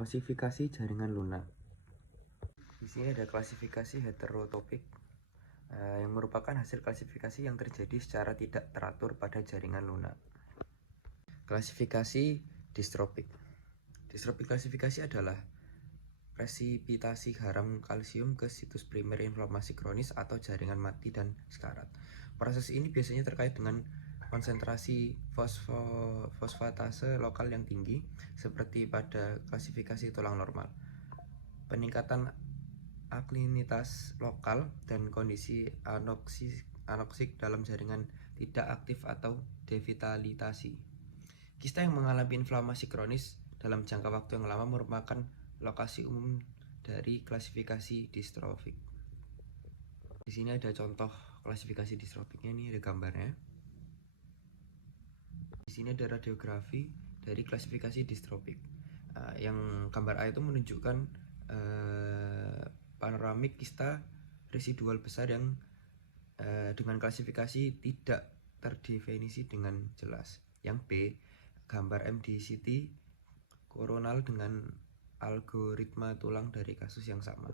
Klasifikasi jaringan lunak. Di sini ada klasifikasi heterotopik yang merupakan hasil klasifikasi yang terjadi secara tidak teratur pada jaringan lunak. Klasifikasi distropik. Distropik klasifikasi adalah presipitasi garam kalsium ke situs primer inflamasi kronis atau jaringan mati dan sekarat. Proses ini biasanya terkait dengan konsentrasi fosfatase lokal yang tinggi, seperti pada klasifikasi tulang normal. Peningkatan alkalinitas lokal dan kondisi anoksik dalam jaringan tidak aktif atau devitalisasi. Kista yang mengalami inflamasi kronis dalam jangka waktu yang lama merupakan lokasi umum dari klasifikasi distrofik. Di sini ada contoh klasifikasi distrofiknya, ini ada gambarnya. Di sini ada radiografi dari klasifikasi distrofik. Yang gambar A itu menunjukkan panoramik kista residual besar yang dengan klasifikasi tidak terdefinisi dengan jelas. Yang B, gambar MDCT koronal dengan algoritma tulang dari kasus yang sama,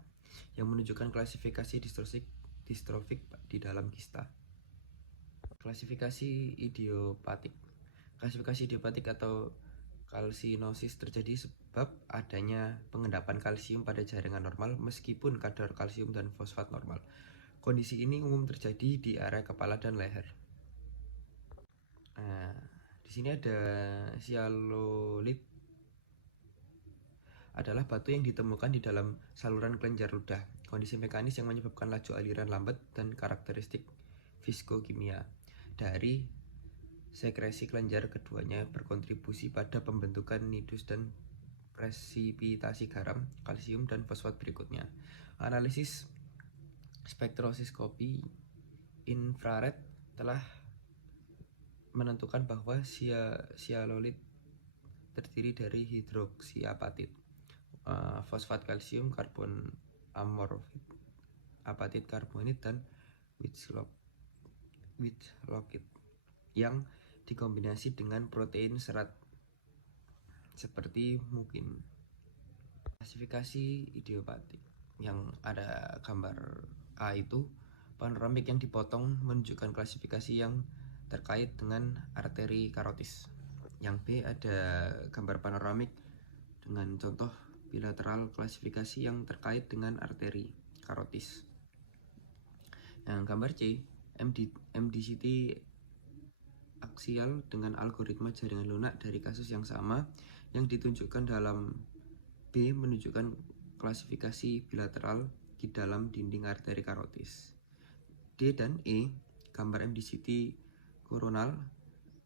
yang menunjukkan klasifikasi distrofik di dalam kista. Klasifikasi idiopatik. Klasifikasi idiopatik atau kalsinosis terjadi sebab adanya pengendapan kalsium pada jaringan normal meskipun kadar kalsium dan fosfat normal. Kondisi ini umum terjadi di area kepala dan leher. Di sini ada sialolit, adalah batu yang ditemukan di dalam saluran kelenjar ludah. Kondisi mekanis yang menyebabkan laju aliran lambat dan karakteristik fisikokimia dari sekresi kelenjar keduanya berkontribusi pada pembentukan nidus dan presipitasi garam, kalsium, dan fosfat berikutnya. Analisis spektroskopi infrared telah menentukan bahwa sialolit terdiri dari hidroksiapatit, fosfat kalsium, karbon amorfit, apatit karbonit, dan withlokit yang dikombinasi dengan protein serat seperti mukin. Klasifikasi idiopatik yang ada gambar A itu panoramik yang dipotong menunjukkan klasifikasi yang terkait dengan arteri karotis. Yang B ada gambar panoramik dengan contoh bilateral klasifikasi yang terkait dengan arteri karotis. Yang gambar C, MDCT aksial dengan algoritma jaringan lunak dari kasus yang sama yang ditunjukkan dalam B menunjukkan klasifikasi bilateral di dalam dinding arteri karotis. D dan E, gambar MDCT koronal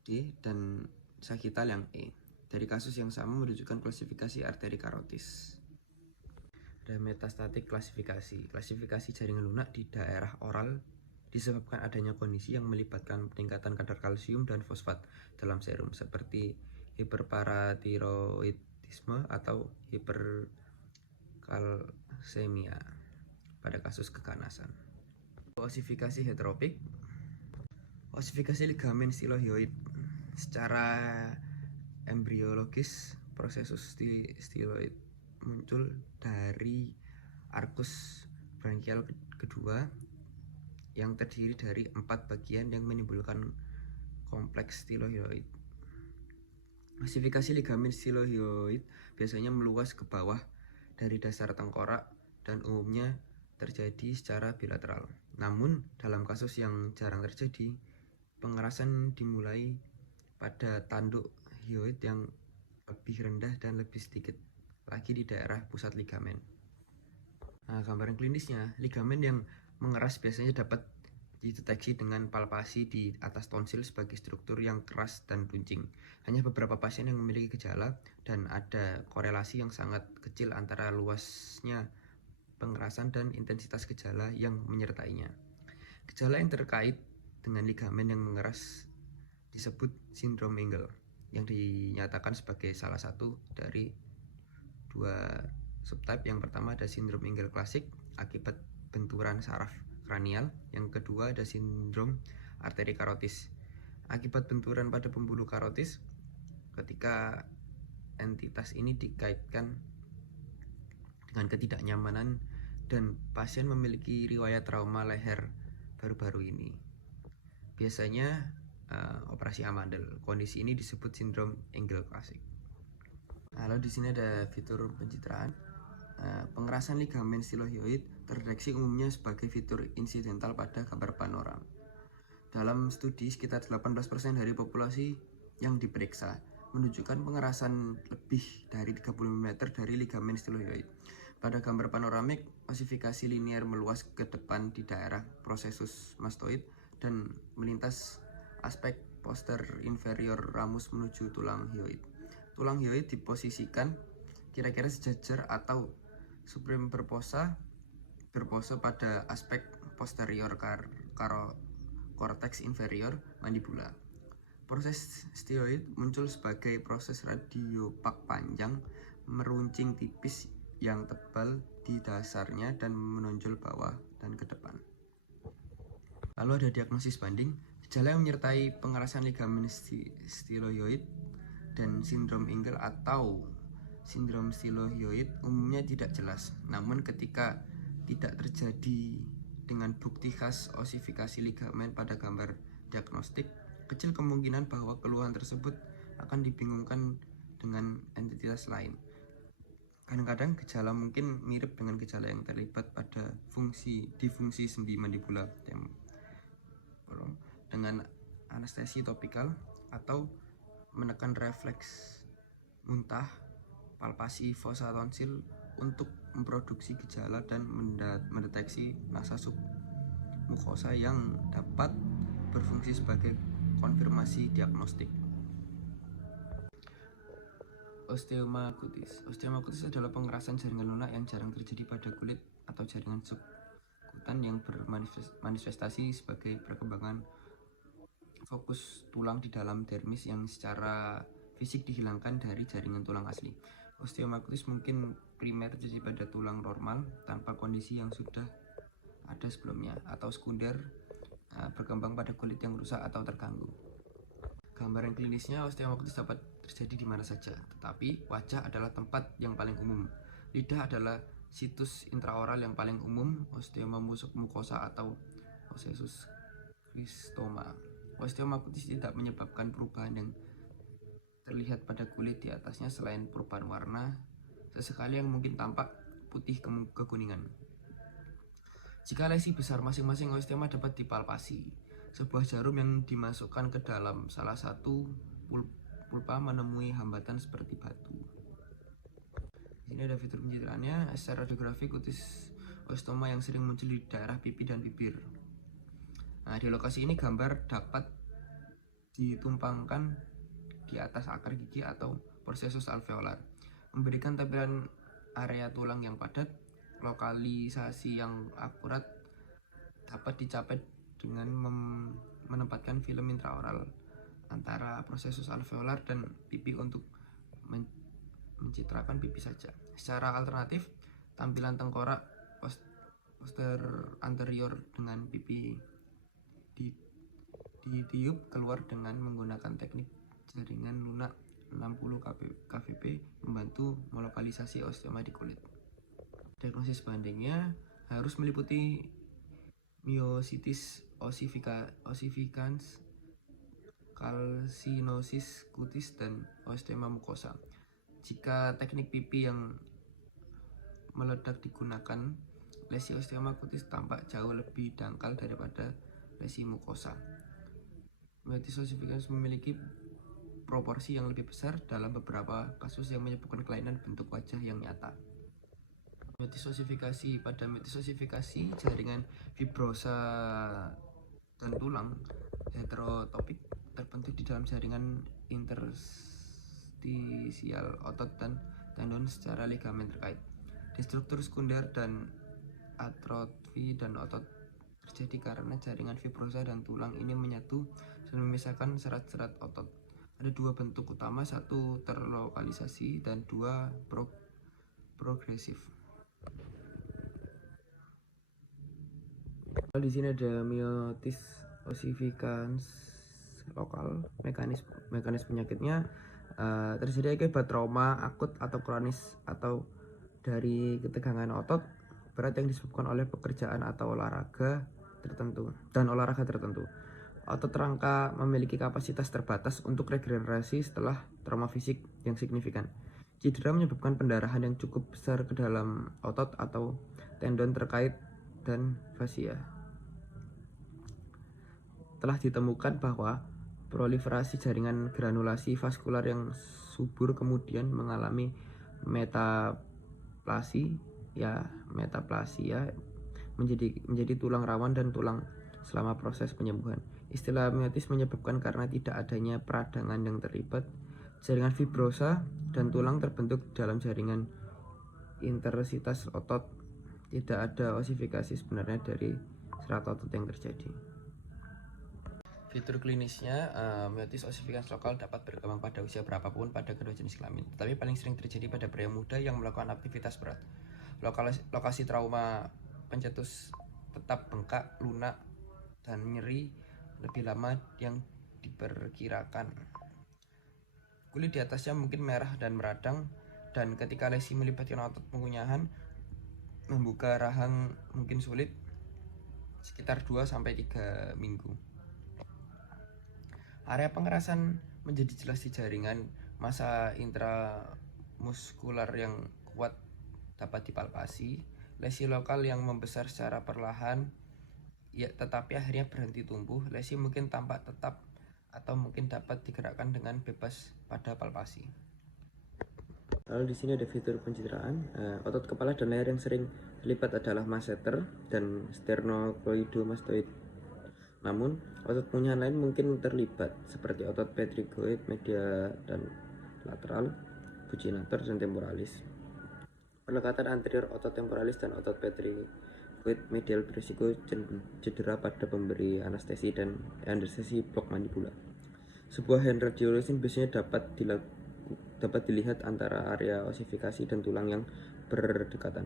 D dan sagittal yang E dari kasus yang sama menunjukkan klasifikasi arteri karotis. Ada metastatik klasifikasi. Klasifikasi jaringan lunak di daerah oral disebabkan adanya kondisi yang melibatkan peningkatan kadar kalsium dan fosfat dalam serum seperti hiperparatiroidisme atau hiperkalsemia pada kasus keganasan. Klasifikasi heteropik. Klasifikasi ligamen stilohyoid. Secara embriologis, prosesus stiloid muncul dari arkus branchial kedua yang terdiri dari 4 bagian yang menimbulkan kompleks stilohyoid. Klasifikasi ligamen stilohyoid biasanya meluas ke bawah dari dasar tengkorak dan umumnya terjadi secara bilateral. Namun, dalam kasus yang jarang terjadi, pengerasan dimulai pada tanduk hyoid yang lebih rendah dan lebih sedikit lagi di daerah pusat ligamen. Gambaran klinisnya, ligamen yang mengeras biasanya dapat dideteksi dengan palpasi di atas tonsil sebagai struktur yang keras dan runcing. Hanya beberapa pasien yang memiliki gejala dan ada korelasi yang sangat kecil antara luasnya pengerasan dan intensitas gejala yang menyertainya. Gejala yang terkait dengan ligamen yang mengeras disebut sindrom Engel, yang dinyatakan sebagai salah satu dari 2 subtype. Yang pertama ada sindrom Engel klasik akibat benturan saraf kranial. Yang kedua ada sindrom arteri karotis akibat benturan pada pembuluh karotis ketika entitas ini dikaitkan dengan ketidaknyamanan dan pasien memiliki riwayat trauma leher baru-baru ini. Biasanya operasi amandel. Kondisi ini disebut sindrom Engel klasik. Lalu di sini ada fitur pencitraan. Pengerasan ligamen stilohyoid terdeteksi umumnya sebagai fitur insidental pada gambar panoram. Dalam studi, sekitar 18% dari populasi yang diperiksa menunjukkan pengerasan lebih dari 30 mm dari ligamen stilohyoid. Pada gambar panoramik, osifikasi linear meluas ke depan di daerah prosesus mastoid dan melintas aspek poster inferior ramus menuju tulang hyoid. Tulang hyoid diposisikan kira-kira sejajar atau superpose pada aspek posterior cortex inferior mandibula. Proses stioid muncul sebagai proses radiopak panjang meruncing tipis yang tebal di dasarnya dan menonjol bawah dan ke depan. Lalu ada diagnosis banding. Gejala yang menyertai pengerasan ligamen stilohyoid dan sindrom Engel atau sindrom stilohyoid umumnya tidak jelas. Namun ketika tidak terjadi dengan bukti khas osifikasi ligamen pada gambar diagnostik, kecil kemungkinan bahwa keluhan tersebut akan dibingungkan dengan entitas lain. Kadang-kadang gejala mungkin mirip dengan gejala yang terlibat pada disfungsi sendi mandibula dengan anestesi topikal atau menekan refleks muntah, palpasi fosa tonsil untuk memproduksi gejala dan mendeteksi massa submukosa yang dapat berfungsi sebagai konfirmasi diagnostik. Osteoma cutis. Osteoma cutis adalah pengerasan jaringan lunak yang jarang terjadi pada kulit atau jaringan subkutan yang bermanifestasi sebagai perkembangan fokus tulang di dalam dermis yang secara fisik dihilangkan dari jaringan tulang asli. Osteoma cutis mungkin primer terjadi pada tulang normal tanpa kondisi yang sudah ada sebelumnya, atau sekunder berkembang pada kulit yang rusak atau terganggu. Gambaran klinisnya, osteoma cutis dapat terjadi di mana saja, tetapi wajah adalah tempat yang paling umum. Lidah adalah situs intraoral yang paling umum. Osteoma mukosa atau osesus kristoma. Osteoma cutis tidak menyebabkan perubahan yang terlihat pada kulit di atasnya selain perubahan warna sesekali yang mungkin tampak putih kekuningan. Jika lesi besar masing-masing osteoma dapat dipalpasi. Sebuah jarum yang dimasukkan ke dalam salah satu pulpa menemui hambatan seperti batu. Di sini ada fitur pencitraannya. Secara radiografi kutis osteoma yang sering muncul di daerah pipi dan bibir. Nah, di lokasi ini gambar dapat ditumpangkan di atas akar gigi atau prosesus alveolar, memberikan tampilan area tulang yang padat. Lokalisasi yang akurat dapat dicapai dengan menempatkan film intraoral antara prosesus alveolar dan pipi untuk mencitrakan pipi saja. Secara alternatif, tampilan tengkorak poster anterior dengan pipi ditiup keluar dengan menggunakan teknik jaringan lunak 60 kVp membantu melokalisasi osteoma di kulit. Diagnosis bandingnya harus meliputi myositis ossificans, kalsinosis kutis, dan osteoma mukosa. Jika teknik pipi yang meledak digunakan, lesi osteoma kutis tampak jauh lebih dangkal daripada lesi mukosa. Myotis ossificans memiliki proporsi yang lebih besar dalam beberapa kasus yang menyebabkan kelainan bentuk wajah yang nyata. Myotis ossificasi. Pada myotis ossificasi, jaringan fibrosa dan tulang heterotopik terbentuk di dalam jaringan interstisial otot dan tendon secara ligamen terkait. Di struktur sekunder dan atrofi dan otot terjadi karena jaringan fibrosa dan tulang ini menyatu dan memisahkan serat-serat otot. Ada dua bentuk utama, satu terlokalisasi dan dua progresif. Di sini ada myotis ossificans lokal. Mekanisme penyakitnya terjadi akibat trauma akut atau kronis atau dari ketegangan otot berat yang disebabkan oleh pekerjaan atau olahraga tertentu. Otot rangka memiliki kapasitas terbatas untuk regenerasi setelah trauma fisik yang signifikan. Cedera menyebabkan pendarahan yang cukup besar ke dalam otot atau tendon terkait dan fasia. Telah ditemukan bahwa proliferasi jaringan granulasi vaskular yang subur kemudian mengalami metaplasia menjadi tulang rawan dan tulang selama proses penyembuhan. Istilah miosis menyebabkan karena tidak adanya peradangan yang terlibat, jaringan fibrosa dan tulang terbentuk dalam jaringan intersitas otot. Tidak ada osifikasi sebenarnya dari serat otot yang terjadi. Fitur klinisnya, miosis osifikans lokal dapat berkembang pada usia berapapun pada kedua jenis kelamin, tetapi paling sering terjadi pada pria muda yang melakukan aktivitas berat. Lokasi trauma pencetus tetap bengkak, lunak, dan nyeri lebih lama yang diperkirakan. Kulit di atasnya mungkin merah dan meradang, dan ketika lesi melibatkan otot pengunyahan, membuka rahang mungkin sulit, sekitar 2-3 minggu. Area pengerasan menjadi jelas di jaringan, massa intramuskular yang kuat dapat dipalpasi, lesi lokal yang membesar secara perlahan tetapi akhirnya berhenti tumbuh. Lesi mungkin tampak tetap atau mungkin dapat digerakkan dengan bebas pada palpasi. Lalu di sini ada fitur pencitraan. Otot kepala dan leher yang sering terlibat adalah masseter dan sternocleidomastoid. Namun, otot punyahan lain mungkin terlibat seperti otot petrigoid media dan lateral, buccinator dan temporalis. Pendekatan anterior otot temporalis dan otot petrigoid medial berisiko cedera pada pemberi anestesi dan anestesi blok mandibula. Sebuah hand radiology biasanya dapat dilihat antara area osifikasi dan tulang yang berdekatan.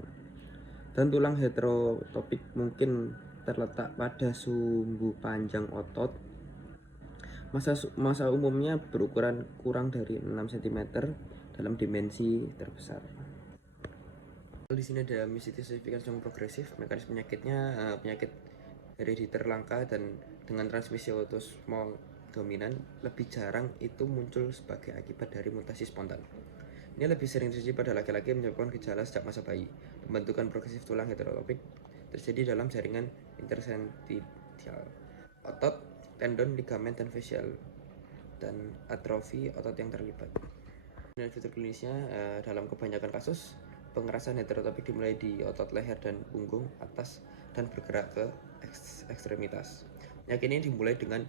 Dan tulang heterotopik mungkin terletak pada sumbu panjang otot. Massa umumnya berukuran kurang dari 6 cm dalam dimensi terbesar. Di sini ada myositis osifikans yang progresif. Mekanisme penyakitnya penyakit herediter langka dan dengan transmisi autosomal dominan, lebih jarang itu muncul sebagai akibat dari mutasi spontan. Ini lebih sering terjadi pada laki-laki menyebabkan gejala sejak masa bayi. Pembentukan progresif tulang heterotopik terjadi dalam jaringan intersential, otot, tendon, ligamen, dan facial, dan atrofi otot yang terlibat. Dan fitur klinisnya, dalam kebanyakan kasus pengerasan heterotopik dimulai di otot leher dan punggung atas dan bergerak ke ekstremitas. Penyakit ini dimulai dengan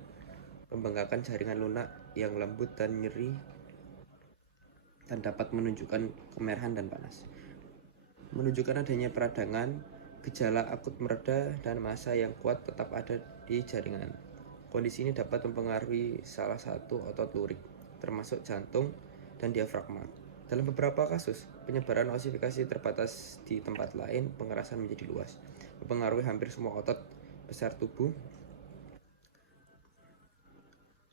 pembengkakan jaringan lunak yang lembut dan nyeri dan dapat menunjukkan kemerahan dan panas. Menunjukkan adanya peradangan, gejala akut mereda, dan massa yang kuat tetap ada di jaringan. Kondisi ini dapat mempengaruhi salah satu otot lurik, termasuk jantung dan diafragma. Dalam beberapa kasus, penyebaran osifikasi terbatas di tempat lain, pengerasan menjadi luas, mempengaruhi hampir semua otot besar tubuh,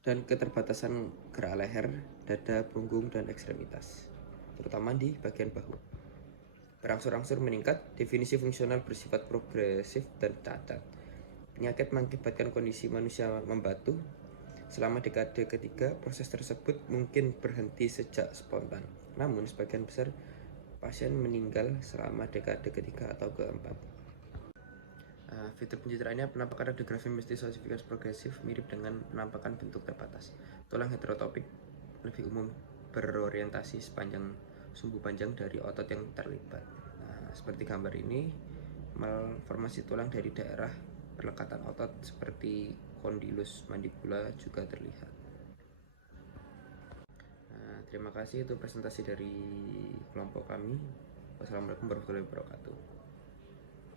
dan keterbatasan gerak leher, dada, punggung, dan ekstremitas, terutama di bagian bahu. Berangsur-angsur meningkat, definisi fungsional bersifat progresif dan cacat. Penyakit mengakibatkan kondisi manusia membatu. Selama dekade ketiga, proses tersebut mungkin berhenti sejak spontan. Namun, sebagian besar pasien meninggal selama dekade ketiga atau keempat. Fitur pencitraannya, penampakan radiografi miosis osifikans progresif mirip dengan penampakan bentuk terbatas. Tulang heterotopik lebih umum berorientasi sepanjang sumbu panjang dari otot yang terlibat. Seperti gambar ini, malformasi tulang dari daerah perlekatan otot seperti kondilus mandibula juga terlihat. Terima kasih, itu presentasi dari kelompok kami. Wassalamualaikum warahmatullahi wabarakatuh.